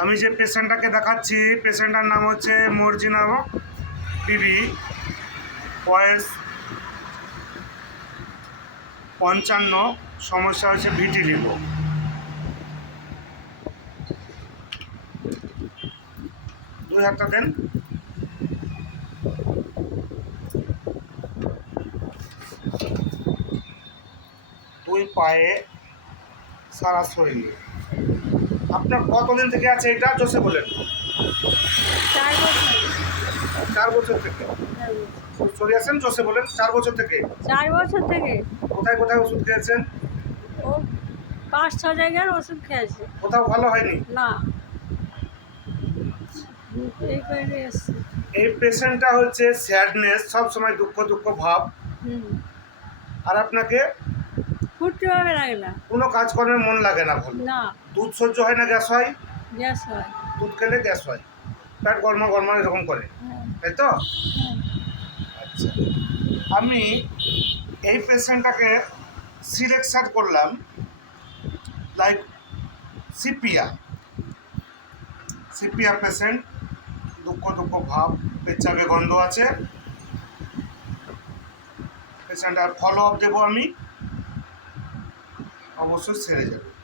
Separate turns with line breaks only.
আমি যে পেশেন্টটাকে দেখাচ্ছি পেশেন্টটার নাম হচ্ছে মর্জিনা বিবি বয়স পঞ্চান্ন, সমস্যা হচ্ছে ভিটি ভিটিলিগো দুই হাতটা দেন। দুই পায়ে সারা শরীরে। আপনার কতদিন থেকে আছে এটা জোসে বলেন।
চার বছর।
থেকে। সরি আছেন জোসে বলেন চার বছর থেকে?
চার বছর থেকে।
কোথায় কোথায় ওষুধ খেয়েছেন?
ও পাঁচ ছ জায়গার ওষুধ খেয়েছে।
কোথাও ভালো হয়নি?
না। এই
পেশেন্টটা হচ্ছে স্যাডনেস সব সময় দুঃখ দুঃখ ভাব।
হুম।
আর আপনাকে
ফুটতে হবে লাগে না।
কোনো কাজকর্মে মন লাগে না ভালো।
না।
দুধ সহ্য হয় না গ্যাস হয়?
গ্যাস হয়।
দুধ খেলে গ্যাস হয়। পেট গরমা গরমা এরকম করে।
হ্যাঁ,
তাই তো। আচ্ছা। আমি এই পেশেন্টটাকে সিলেকশন করলাম লাইক সিপিয়া সিপিয়া পেশেন্ট দুঃখ দুঃখ ভাব পেচ্ছাবে গন্ধ আছে। পেশেন্টার ফলো আপ দেবো আমি। অবশ্যই সেরে যাবে।